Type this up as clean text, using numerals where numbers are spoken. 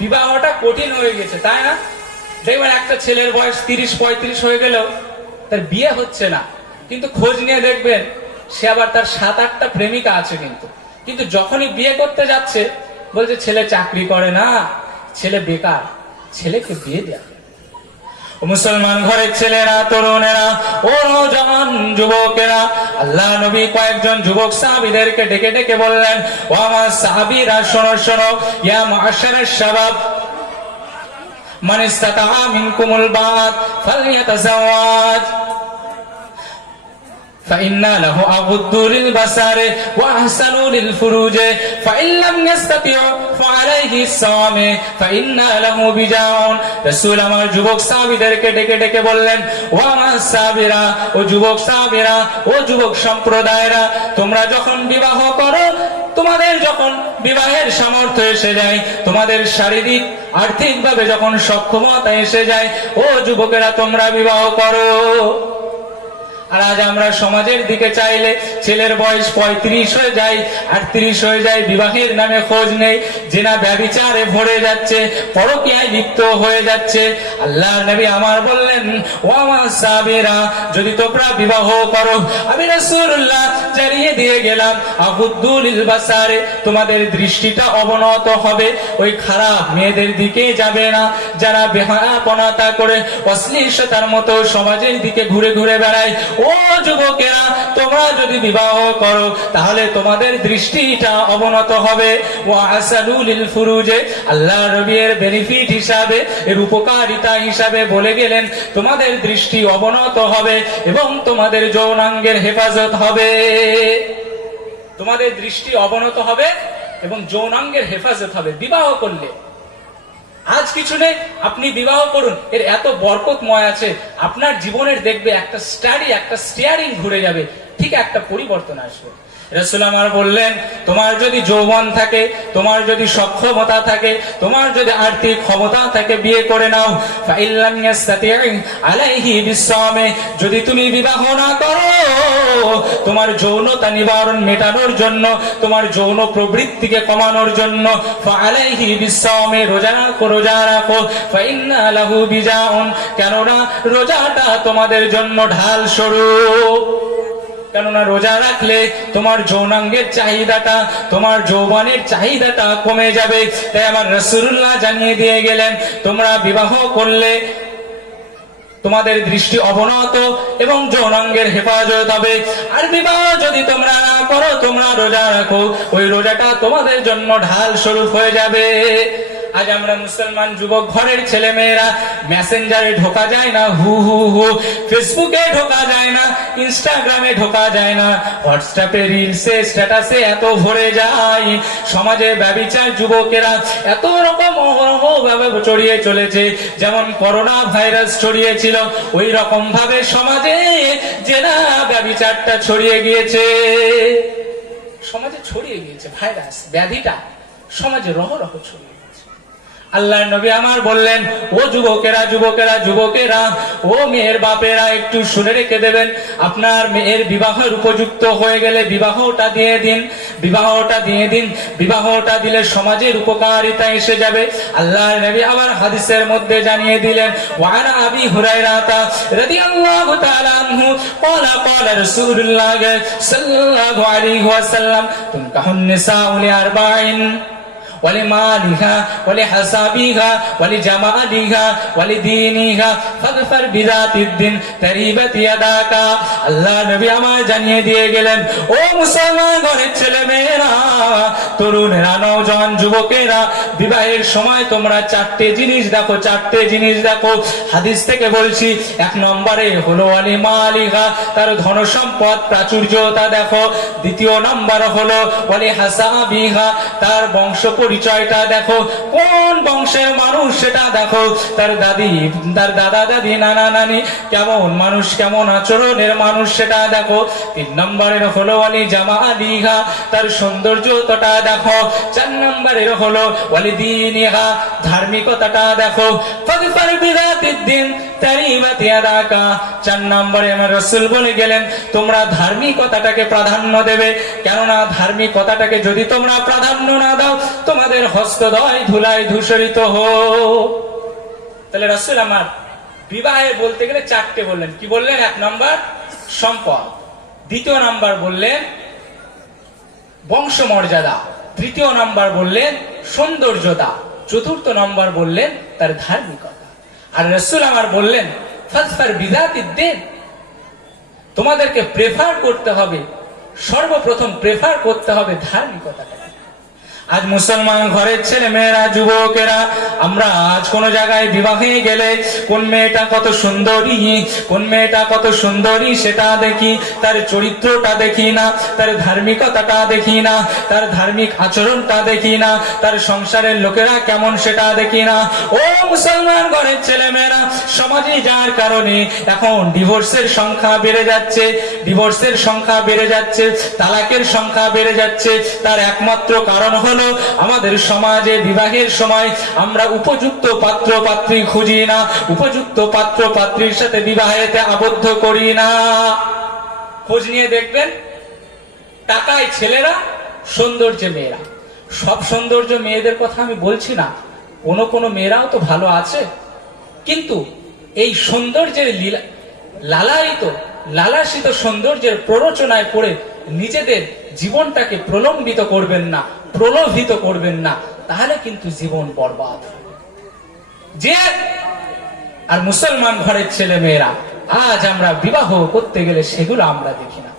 বিবাহটা কঠিন হয়ে গেছে, তাই না? দেখবেন একটা ছেলের বয়স 30-35 হয়ে গেলেও তার বিয়ে হচ্ছে না, কিন্তু খোঁজ নিয়ে দেখবেন সে আবার তার 7-8টা প্রেমিকা আছে। কিন্তু যখনই বিয়ে করতে যাচ্ছে বলছে ছেলে চাকরি করে না, ছেলে বেকার, ছেলেকে বিয়ে দেয়া। মুসলমান ঘরের ছেলেরা, তরুণেরা, ও নওজওয়ান যুবকেরা, আল্লাহ নবী কয়েকজন যুবক সাহাবীদেরকে ডেকে ডেকে বললেন, ও আমার সাহাবীরা শোনো শোনো, ইয়া মুআশশারাশ শাবাব মান ইসতাতাআ মিনকুমুল বাত ফালইয়াতাযাওয়াজ فإن له أغض للبصر وأحسن للفروج فإن لم يستطع فعليه الصوم فإن له وجاء। রাসূল আমার যুবক সাহাবীদেরকে ডেকে ডেকে বললেন, ও আমার সাহাবীরা, ও যুবক সাহাবীরা, ও যুবক সম্প্রদায়রা, তোমরা যখন বিবাহ করো, তোমাদের যখন বিবাহের সামর্থ্য এসে যায়, তোমাদের শারীরিক আর্থিকভাবে যখন সক্ষমতা এসে যায়, ও যুবকেরা তোমরা বিবাহ করো। আর আজ আমরা সমাজের দিকে চাইলে ছেলের বয়স 35 হয়ে যায়, 38 হয়ে যায়, বিবাহের নামে খোঁজ নেই, জিনা ব্যভিচারে ভরে যাচ্ছে, পরকীয়ায় লিপ্ত হয়ে যাচ্ছে। আল্লাহর নবী আমার বললেন, ও আমার সাহাবীরা, যদি তোমরা বিবাহ করো, আমি রাসূলুল্লাহ জানিয়ে দিয়ে গেলাম, আগুদ্দু লিল বাসারে, তোমাদের দৃষ্টিটা অবনত হবে, ওই খারাপ মেয়েদের দিকে যাবে না, যারা বেহায়াপনাতা করে অশ্লীলতার মতো সমাজের দিকে ঘুরে ঘুরে বেড়ায়। ও যুবকেরা, তোমরা যদি বিবাহ করো তাহলে তোমাদের দৃষ্টিটা অবনত হবে। ওয়া আসালু লিল ফুরুজে, আল্লাহ নবীর বেনিফিট হিসাবে, এর উপকারিতা হিসাবে বলে গেলেন, তোমাদের দৃষ্টি অবনত হবে এবং তোমাদের যৌনাঙ্গের হেফাজত হবে। তোমাদের দৃষ্টি অবনত হবে এবং যৌনাঙ্গের হেফাজত হবে বিবাহ করলে। আজ কিছু নেই, আপনি বিবাহ করুন, এর এত বরকতময় আছে, আপনার জীবনের দেখবে একটা স্টাডি, একটা স্টিয়ারিং ঘুরে যাবে, ঠিক একটা পরিবর্তন আসবে। রাসূল আমার বললেন, তোমার যদি যৌবন থাকে, তোমার যদি সক্ষমতা থাকে, তোমার যদি আর্থিক ক্ষমতা থাকে, বিয়ে করে নাও। ফাইল্লাম ইয়াস্তাতি আলাইহি বিসসামে, যদি তুমি বিবাহ না করো, তোমার যৌনতা নিবারণ মেটানোর জন্য, তোমার যৌন প্রবৃত্তিকে কমানোর জন্য, ফাআলাইহি বিসসামে, রোজা রাখো। ফাইন্না লাহু বিজাউন, কেননা রোজাটা তোমাদের জন্য ঢাল স্বরূপ। কেননা রোজা রাখলে তোমার যৌনাঙ্গের চাহিদাটা, তোমার যৌবনের চাহিদাটা কমে যাবে। তাই আমার রাসূলুল্লাহ জানিয়ে দিয়ে গেলেন, তোমরা বিবাহ করলে তোমাদের দৃষ্টি অবনত এবং যৌনাঙ্গের হেফাজত হবে। আর বিবাহ যদি তোমরা না করো, তোমরা রোজা রাখো, ওই রোজাটা তোমাদের জন্য ঢাল স্বরূপ হয়ে যাবে। আজ আমরা মুসলমান যুবক ঘরের ছেলে মেয়েরা মেসেঞ্জারে ঢোকা যায় না, ফেসবুকে ঢোকা যায় না, ইনস্টাগ্রামে ঢোকা যায় না, হোয়াটসঅ্যাপে রিলসে স্ট্যাটাসে এত ভরে যায়। সমাজে ব্যভিচার যুবকেরা এত রকম ভাবে ছড়িয়ে চলেছে, যেমন করোনা ভাইরাস ছড়িয়েছিল, ওই রকম ভাবে সমাজে জেনা ব্যভিচারটা ছড়িয়ে গিয়েছে। সমাজে ছড়িয়ে গিয়েছে ভাইরাস, ব্যাধিটা সমাজে রহ ছড়িয়ে। আল্লাহর নবী আমার বললেন, ও যুবকেরা, যুবকেরা, যুবকেরা, ও মেয়ের বাপেরা, একটু শুনে রেখে দেবেন, আপনার মেয়ের বিবাহের উপযুক্ত হয়ে গেলে বিবাহটা দিয়ে দিন, বিবাহটা দিয়ে দিন। বিবাহটা দিলে সমাজের উপকারিতা এসে যাবে। আল্লাহর নবী আবার হাদিসের মধ্যে জানিয়ে দিলেন, ওয়ানা আবি হুরায়রা রাদিয়াল্লাহু তাআলা আনহু ক্বালা ক্বালা রাসূলুল্লাহ সাল্লাল্লাহু আলাইহি ওয়াসাল্লাম, তুনকাহুন নিসাউ লিআরবাইন, ولمالها ولحسابها ولجمالها ولدينها فاظفر بذات الدين تريبت يداك। আল্লাহ নবী আমার জানিয়ে দিয়ে গেলেন, ও মুসলমান ঘরের ছেলে মেয়েরা, তরুণেরা, নওজওয়ান যুবকেরা, বিবাহের সময় তোমরা 4টে জিনিস দেখো, 4টে জিনিস দেখো। হাদিস থেকে বলছি, 1 নম্বরে হলো ওয়ালিমালিহা, তার ধন সম্পদ প্রাচুর্যতা দেখো। 2 নম্বর হলো ওয়ালিহাসাবিহা, তার বংশ পরিচয়টা দেখো, কোন বংশের মানুষ সেটা দেখো, তার দাদি, তার দাদা দাদি, নানা নানি কেমন মানুষ, কেমন আচরণের মানুষ সেটা দেখো। 3 নম্বরের হলো ওয়ালি জামালিহা, তার সৌন্দর্যতা দেখো। 4 নম্বরের হলো ওয়ালি দীনিহা, ধার্মিকতাটা দেখো। ফাগফার বিযাতিদ দ্বীন তারিবাত ইয়াদাকা। 4 নম্বরে আমার রাসূল বলে গেলেন তোমরা ধার্মিকতাটাকে প্রাধান্য দেবে, কেননা ধার্মিকতাটাকে যদি তোমরা প্রাধান্য না দাও তোমাদের হস্তদ্বয় ধুলায় ধূসরিত হোক। তাহলে রাসূল আমার বিবাহে বলতে গেলে 4টে বললেন। কি বললেন? 1 নম্বর সম্পদ, 2 নম্বর বললেন বংশমর্যাদা, 3 নম্বর বললেন সৌন্দর্যতা, 4 নম্বর বললেন তার ধার্মিকতা। আর রাসূল আমার বললেন ফাজফার বিযাতিদ-দ্বীন, তোমাদেরকে প্রেফার করতে হবে, সর্বপ্রথম প্রেফার করতে হবে ধার্মিকতাকে। আজ মুসলমান ঘরের ছেলে মেয়েরা, যুবকেরা, আমরা আজ কোন জায়গায় বিবাহে গেলে কোন মেয়েটা কত সুন্দরী, কোন মেয়েটা কত সুন্দরী সেটা দেখি, তার চরিত্রটা দেখি না, তার ধার্মিকতাটা দেখি না, তার ধার্মিক আচরণটা দেখি না, তার সংসারের লোকেরা কেমন সেটা দেখি না। ও মুসলমান ঘরের ছেলে মেয়েরা, সমাজে যার কারণে এখন ডিভোর্সের সংখ্যা বেড়ে যাচ্ছে, ডিভোর্সের সংখ্যা বেড়ে যাচ্ছে, তালাকের সংখ্যা বেড়ে যাচ্ছে, তার একমাত্র কারণ হলো আমাদের সমাজে বিবাহের সময় আমরা উপযুক্ত পাত্র পাত্রী খুঁজি না, উপযুক্ত পাত্র পাত্রীর সাথে বিবাহেতে আবদ্ধ করি না। খোঁজ নিয়ে দেখবেন টাকায় ছেলেরা, সৌন্দর্যে মেয়েরা। সব সৌন্দর্য মেয়েদের কথা আমি বলছি না, কোন কোন মেয়েরাও তো ভালো আছে, কিন্তু এই সৌন্দর্যের লালাসিত সৌন্দর্যের প্ররোচনায় পড়ে নিজেদের জীবনটাকে প্রলম্বিত করবেন না, প্রলোভিত করবেন না, তাহলে কিন্তু জীবন বরবাদ। যে আর মুসলমান ঘরের ছেলে মেয়েরা আজ আমরা বিবাহ করতে গেলে সেগুলো আমরা দেখি না।